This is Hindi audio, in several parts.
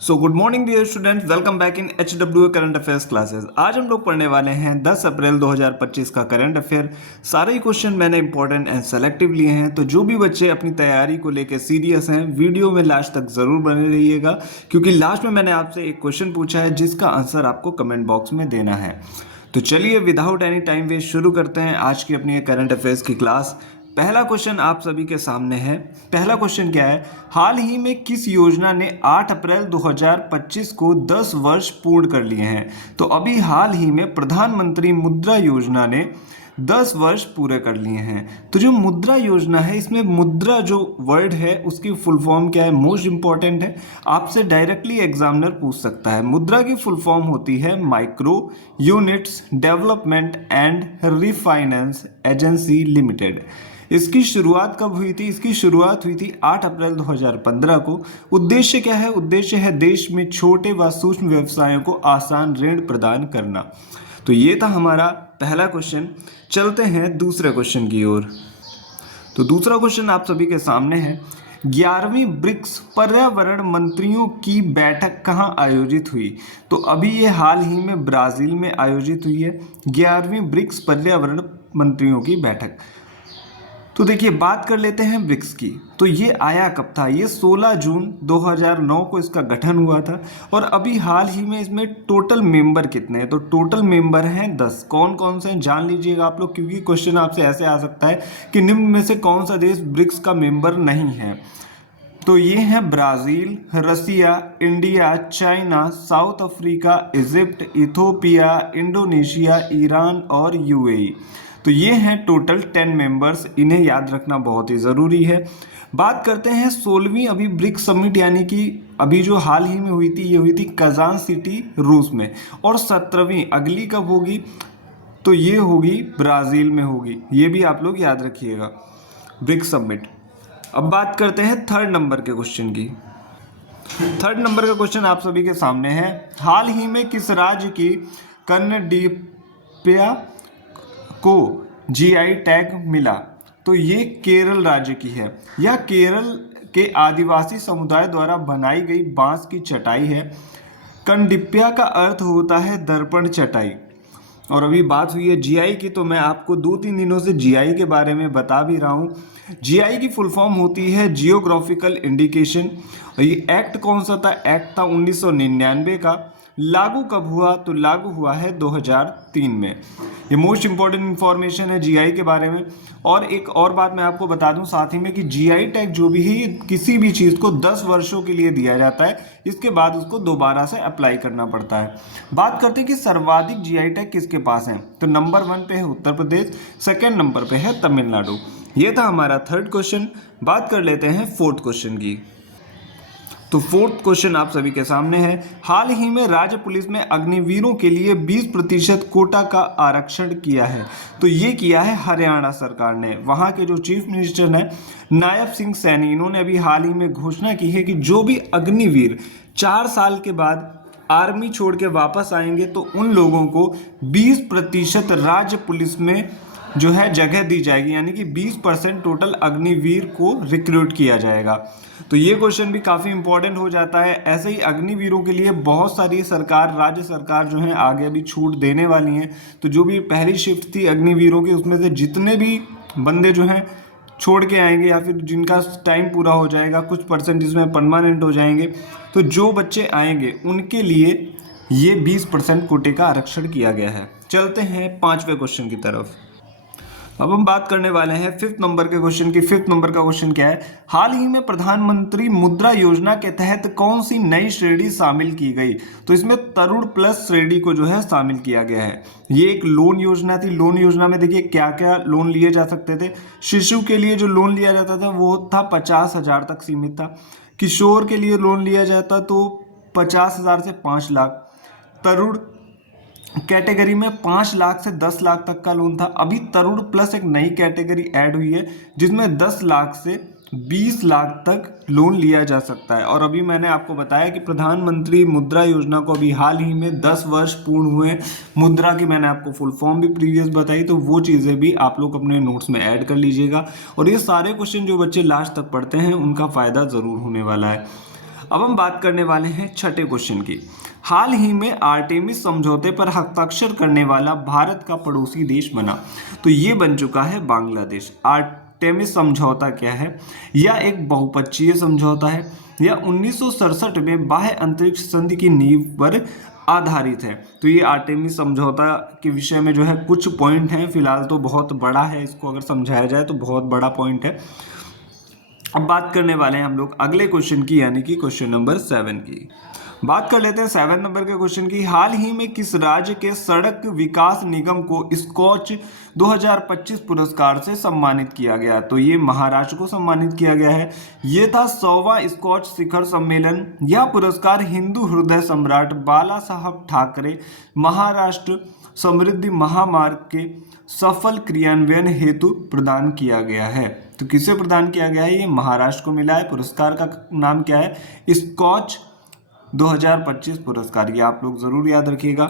Good morning dear students, welcome back in HW current affairs classes. आज हम लोग पढ़ने वाले हैं 10 अप्रैल 2025 का करंट अफेयर। सारे ही क्वेश्चन मैंने इंपॉर्टेंट एंड सेलेक्टिव लिए हैं, तो जो भी बच्चे अपनी तैयारी को लेकर सीरियस हैं वीडियो में लास्ट तक ज़रूर बने रहिएगा, क्योंकि लास्ट में मैंने आपसे एक क्वेश्चन पूछा है जिसका आंसर आपको कमेंट बॉक्स में देना है। तो चलिए विदाउट एनी टाइम वेस्ट शुरू करते हैं आज की अपनी करंट अफेयर्स की क्लास। पहला क्वेश्चन आप सभी के सामने है। पहला क्वेश्चन क्या है? हाल ही में किस योजना ने 8 अप्रैल 2025 को 10 वर्ष पूर्ण कर लिए हैं? तो अभी हाल ही में प्रधानमंत्री मुद्रा योजना ने 10 वर्ष पूरे कर लिए हैं। तो जो मुद्रा योजना है, इसमें मुद्रा जो वर्ड है उसकी फुल फॉर्म क्या है, मोस्ट इंपॉर्टेंट है, आपसे डायरेक्टली एग्जामिनर पूछ सकता है। मुद्रा की फुल फॉर्म होती है micro units development and refinance agency limited. इसकी शुरुआत कब हुई थी? इसकी शुरुआत हुई थी 8 अप्रैल 2015 को। उद्देश्य क्या है? उद्देश्य है देश में छोटे व सूक्ष्म व्यवसायों को आसान ऋण प्रदान करना। तो ये था हमारा पहला क्वेश्चन। चलते हैं दूसरे क्वेश्चन की ओर। तो दूसरा क्वेश्चन आप सभी के सामने है। 11वीं ब्रिक्स पर्यावरण मंत्रियों की बैठक कहाँ आयोजित हुई? तो अभी ये हाल ही में ब्राज़ील में आयोजित हुई है 11वीं ब्रिक्स पर्यावरण मंत्रियों की बैठक। तो देखिए, बात कर लेते हैं ब्रिक्स की। तो ये आया कब था? ये 16 जून 2009 को इसका गठन हुआ था। और अभी हाल ही में इसमें टोटल मेंबर कितने हैं? तो टोटल मेंबर हैं 10। कौन कौन से हैं जान लीजिएगा आप लोग, क्योंकि क्वेश्चन आपसे ऐसे आ सकता है कि निम्न में से कौन सा देश ब्रिक्स का मेंबर नहीं है। तो ये हैं Brazil, Russia, India, China, South Africa, Egypt, Ethiopia, Indonesia, Iran और यूएई। तो ये हैं टोटल 10 मेंबर्स। इन्हें याद रखना बहुत ही ज़रूरी है। बात करते हैं 16वीं अभी ब्रिक्स समिट, यानी कि अभी जो हाल ही में हुई थी, ये हुई थी कजान सिटी रूस में। और 17वीं अगली कब होगी? तो ये होगी ब्राज़ील में होगी। ये भी आप लोग याद रखिएगा, ब्रिक्स समिट। अब बात करते हैं थर्ड नंबर के क्वेश्चन की। थर्ड नंबर का क्वेश्चन आप सभी के सामने है। हाल ही में किस राज्य की कर्नाटक को जीआई टैग मिला? तो ये केरल राज्य की है। यह केरल के आदिवासी समुदाय द्वारा बनाई गई बांस की चटाई है। कंडिप्या का अर्थ होता है दर्पण चटाई। और अभी बात हुई है जीआई की, तो मैं आपको 2-3 दिनों से जीआई के बारे में बता भी रहा हूँ। जीआई की फुल फॉर्म होती है जियोग्राफिकल इंडिकेशन। ये एक्ट कौन सा था? एक्ट था 1999 का। लागू कब हुआ? तो लागू हुआ है 2003 में। ये मोस्ट इंपॉर्टेंट इंफॉर्मेशन है जीआई के बारे में। और एक और बात मैं आपको बता दूं साथ ही में कि जीआई टैग जो भी है, किसी भी चीज़ को 10 वर्षों के लिए दिया जाता है। इसके बाद उसको दोबारा से अप्लाई करना पड़ता है। बात करते हैं कि सर्वाधिक जीआई टैग किसके पास है? तो नंबर 1 पे है उत्तर प्रदेश, सेकेंड नंबर पे है तमिलनाडु। ये था हमारा थर्ड क्वेश्चन। बात कर लेते हैं फोर्थ क्वेश्चन की। तो फोर्थ क्वेश्चन आप सभी के सामने है। हाल ही में राज्य पुलिस में अग्निवीरों के लिए 20% कोटा का आरक्षण किया है। तो ये किया है हरियाणा सरकार ने। वहाँ के जो चीफ मिनिस्टर हैं नायब सिंह सैनी, इन्होंने अभी हाल ही में घोषणा की है कि जो भी अग्निवीर 4 साल के बाद आर्मी छोड़ के वापस आएंगे, तो उन लोगों को 20% राज्य पुलिस में जो है जगह दी जाएगी, यानी कि 20% टोटल अग्निवीर को रिक्रूट किया जाएगा। तो ये क्वेश्चन भी काफ़ी इंपॉर्टेंट हो जाता है। ऐसे ही अग्निवीरों के लिए बहुत सारी सरकार, राज्य सरकार जो है आगे अभी छूट देने वाली हैं। तो जो भी पहली शिफ्ट थी अग्निवीरों की, उसमें से जितने भी बंदे जो हैं छोड़ के आएंगे या फिर जिनका टाइम पूरा हो जाएगा, कुछ परसेंट जिसमें परमानेंट हो जाएंगे, तो जो बच्चे आएंगे उनके लिए ये 20% कोटे का आरक्षण किया गया है। चलते हैं 5वें क्वेश्चन की तरफ। अब हम बात करने वाले हैं 5th नंबर के क्वेश्चन की। 5th नंबर का क्वेश्चन क्या है? हाल ही में प्रधानमंत्री मुद्रा योजना के तहत कौन सी नई श्रेणी शामिल की गई? तो इसमें तरुण प्लस श्रेणी को जो है शामिल किया गया है। ये एक लोन योजना थी। लोन योजना में देखिए क्या क्या लोन लिए जा सकते थे। शिशु के लिए जो लोन लिया जाता था वो था 50,000 तक सीमित था। किशोर के लिए लोन लिया जाता तो 50,000 से 5 लाख। तरुण कैटेगरी में 5 लाख से 10 लाख तक का लोन था। अभी तरुण प्लस एक नई कैटेगरी ऐड हुई है जिसमें 10 लाख से 20 लाख तक लोन लिया जा सकता है। और अभी मैंने आपको बताया कि प्रधानमंत्री मुद्रा योजना को अभी हाल ही में 10 वर्ष पूर्ण हुए। मुद्रा की मैंने आपको फुल फॉर्म भी प्रीवियस बताई, तो वो चीज़ें भी आप लोग अपने नोट्स में ऐड कर लीजिएगा। और ये सारे क्वेश्चन जो बच्चे लास्ट तक पढ़ते हैं उनका फ़ायदा ज़रूर होने वाला है। अब हम बात करने वाले हैं छठे क्वेश्चन की। हाल ही में आर्टेमिस समझौते पर हस्ताक्षर करने वाला भारत का पड़ोसी देश बना, तो ये बन चुका है बांग्लादेश। आर्टेमिस समझौता क्या है? यह एक बहुपक्षीय समझौता है। यह 1967 में बाह्य अंतरिक्ष संधि की नींव पर आधारित है। तो ये आर्टेमिस समझौता के विषय में जो है कुछ पॉइंट हैं, फिलहाल तो बहुत बड़ा है, इसको अगर समझाया जाए तो बहुत बड़ा पॉइंट है। अब बात करने वाले हैं हम लोग अगले क्वेश्चन की, यानी कि क्वेश्चन नंबर 7 की। बात कर लेते हैं 7 नंबर के क्वेश्चन की। हाल ही में किस राज्य के सड़क विकास निगम को स्कॉच 2025 पुरस्कार से सम्मानित किया गया? तो ये महाराष्ट्र को सम्मानित किया गया है। ये था 100वां स्कॉच शिखर सम्मेलन। यह पुरस्कार हिंदू हृदय सम्राट बाला साहब ठाकरे महाराष्ट्र समृद्धि महामार्ग के सफल क्रियान्वयन हेतु प्रदान किया गया है। तो किसे प्रदान किया गया है? ये महाराष्ट्र को मिला है। पुरस्कार का नाम क्या है? स्कॉच 2025 पुरस्कार। ये आप लोग जरूर याद रखिएगा।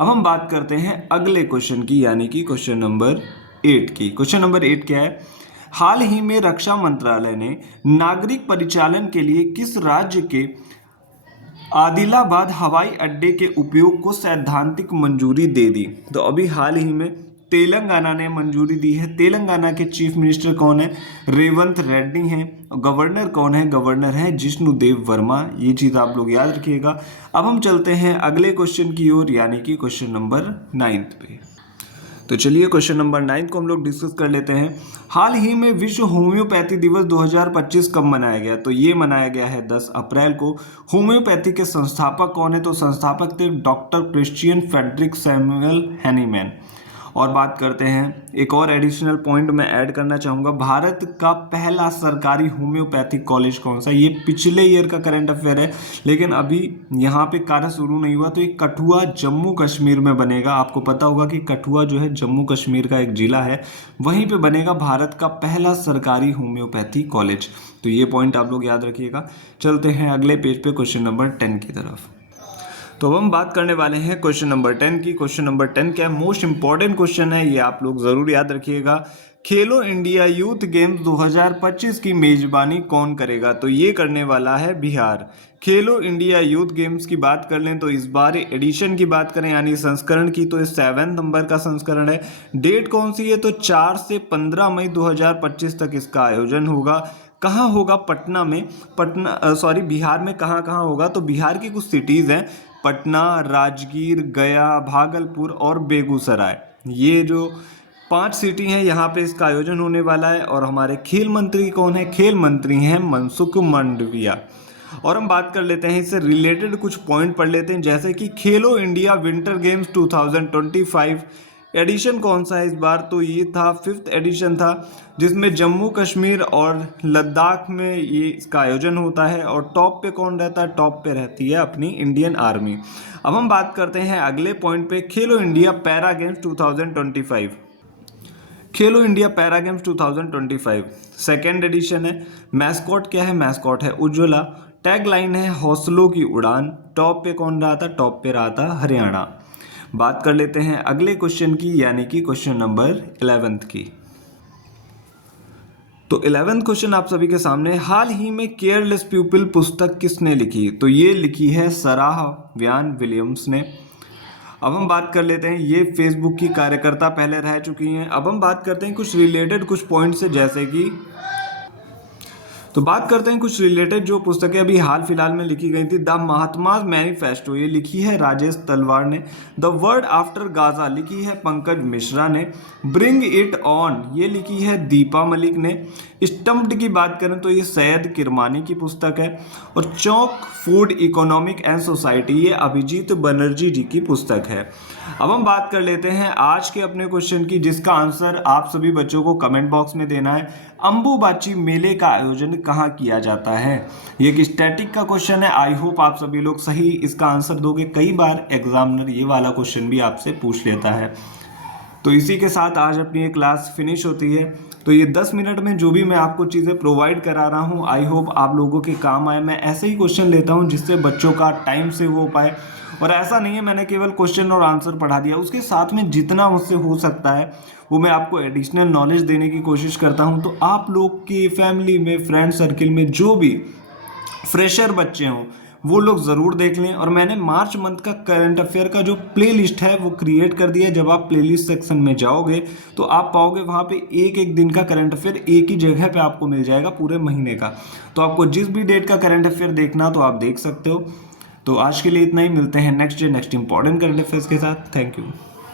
अब हम बात करते हैं अगले क्वेश्चन की, यानी कि क्वेश्चन नंबर 8 की। क्वेश्चन नंबर 8 क्या है? हाल ही में रक्षा मंत्रालय ने नागरिक परिचालन के लिए किस राज्य के आदिलाबाद हवाई अड्डे के उपयोग को सैद्धांतिक मंजूरी दे दी? तो अभी हाल ही में तेलंगाना ने मंजूरी दी है। तेलंगाना के चीफ मिनिस्टर कौन है? रेवंत रेड्डी हैं। गवर्नर कौन है? गवर्नर है जिष्णुदेव वर्मा। ये चीज़ आप लोग याद रखिएगा। अब हम चलते हैं अगले क्वेश्चन की ओर, यानी कि क्वेश्चन नंबर 9 पे। तो चलिए क्वेश्चन नंबर 9 को हम लोग डिस्कस कर लेते हैं। हाल ही में विश्व होम्योपैथी दिवस 2025 कब मनाया गया? तो ये मनाया गया है 10 अप्रैल को। होम्योपैथी के संस्थापक कौन है? तो संस्थापक थे doctor Christian Friedrich Samuel Hahnemann. और बात करते हैं, एक और एडिशनल पॉइंट मैं ऐड करना चाहूँगा। भारत का पहला सरकारी होम्योपैथिक कॉलेज कौन सा? ये पिछले ईयर का करंट अफेयर है, लेकिन अभी यहाँ पे कार्य शुरू नहीं हुआ। तो ये कठुआ जम्मू कश्मीर में बनेगा। आपको पता होगा कि कठुआ जो है जम्मू कश्मीर का एक जिला है, वहीं पे बनेगा भारत का पहला सरकारी होम्योपैथी कॉलेज। तो ये पॉइंट आप लोग याद रखिएगा। चलते हैं अगले पेज पे क्वेश्चन नंबर 10 की तरफ। तो अब हम बात करने वाले हैं क्वेश्चन नंबर 10 की। क्वेश्चन नंबर 10 क्या है? मोस्ट इंपॉर्टेंट क्वेश्चन है, ये आप लोग जरूर याद रखिएगा। खेलो इंडिया यूथ गेम्स 2025 की मेजबानी कौन करेगा? तो ये करने वाला है बिहार। खेलो इंडिया यूथ गेम्स की बात कर लें तो इस बार एडिशन की बात करें, यानी संस्करण की, तो ये 7 नंबर का संस्करण है। डेट कौन सी है? तो 4 से 15 मई 2025 तक इसका आयोजन होगा। कहाँ होगा? पटना में। बिहार में कहाँ कहाँ होगा? तो बिहार की कुछ सिटीज़ हैं, पटना, राजगीर, गया, भागलपुर और बेगूसराय। ये जो 5 सिटी हैं, यहाँ पे इसका आयोजन होने वाला है। और हमारे खेल मंत्री कौन है? खेल मंत्री हैं मनसुख मांडविया। और हम बात कर लेते हैं इससे रिलेटेड कुछ पॉइंट पढ़ लेते हैं, जैसे कि खेलो इंडिया विंटर गेम्स 2025 एडिशन कौन सा है इस बार? तो ये था 5th एडिशन था, जिसमें जम्मू कश्मीर और लद्दाख में ये इसका आयोजन होता है। और टॉप पे कौन रहता है? टॉप पे रहती है अपनी इंडियन आर्मी। अब हम बात करते हैं अगले पॉइंट पे, खेलो इंडिया पैरा गेम्स 2025। खेलो India para games 2025 second edition है। मैस्कॉट क्या है? मैस्कॉट है उज्ज्वला। टैग लाइन है हौसलों की उड़ान। टॉप पे कौन रहा था? टॉप पे रहा था हरियाणा। बात कर लेते हैं अगले क्वेश्चन की, यानी कि क्वेश्चन नंबर 11 की। तो 11th क्वेश्चन आप सभी के सामने। हाल ही में केयरलेस पीपल पुस्तक किसने लिखी? तो ये लिखी है सराह व्यान विलियम्स ने। अब हम बात कर लेते हैं, ये फेसबुक की कार्यकर्ता पहले रह चुकी हैं। अब हम बात करते हैं कुछ रिलेटेड कुछ पॉइंट से, जैसे कि तो बात करते हैं कुछ रिलेटेड जो पुस्तकें अभी हाल फिलहाल में लिखी गई थी। द महात्मा मैनिफेस्टो, ये लिखी है राजेश तलवार ने। द वर्ड आफ्टर गाजा लिखी है पंकज मिश्रा ने। ब्रिंग इट ऑन ये लिखी है दीपा मलिक ने। स्टम्प्ड की बात करें तो ये सैयद किरमानी की पुस्तक है। और चौक फूड इकोनॉमिक एंड सोसाइटी ये अभिजीत बनर्जी जी की पुस्तक है। अब हम बात कर लेते हैं आज के अपने क्वेश्चन की, जिसका आंसर आप सभी बच्चों को कमेंट बॉक्स में देना है। अंबुबाची मेले का आयोजन कहाँ किया जाता है? ये एक स्टैटिक का क्वेश्चन है। आई होप आप सभी लोग सही इसका आंसर दोगे। कई बार एग्जामिनर ये वाला क्वेश्चन भी आपसे पूछ लेता है। तो इसी के साथ आज अपनी ये क्लास फिनिश होती है। तो ये 10 मिनट में जो भी मैं आपको चीज़ें प्रोवाइड करा रहा हूँ, आई होप आप लोगों के काम आए। मैं ऐसे ही क्वेश्चन लेता हूँ जिससे बच्चों का टाइम सेव हो पाए। और ऐसा नहीं है मैंने केवल क्वेश्चन और आंसर पढ़ा दिया, उसके साथ में जितना मुझसे हो सकता है वो मैं आपको एडिशनल नॉलेज देने की कोशिश करता हूँ। तो आप लोग की फैमिली में, फ्रेंड सर्किल में जो भी फ्रेशर बच्चे हों वो लोग ज़रूर देख लें। और मैंने मार्च मंथ का करंट अफेयर का जो प्ले लिस्ट है वो क्रिएट कर दिया है। जब आप प्ले लिस्ट सेक्शन में जाओगे तो आप पाओगे वहाँ पे एक एक दिन का करंट अफेयर एक ही जगह पे आपको मिल जाएगा पूरे महीने का। तो आपको जिस भी डेट का करंट अफेयर देखना तो आप देख सकते हो। तो आज के लिए इतना ही, मिलते हैं next day next important current affairs के साथ। Thank you.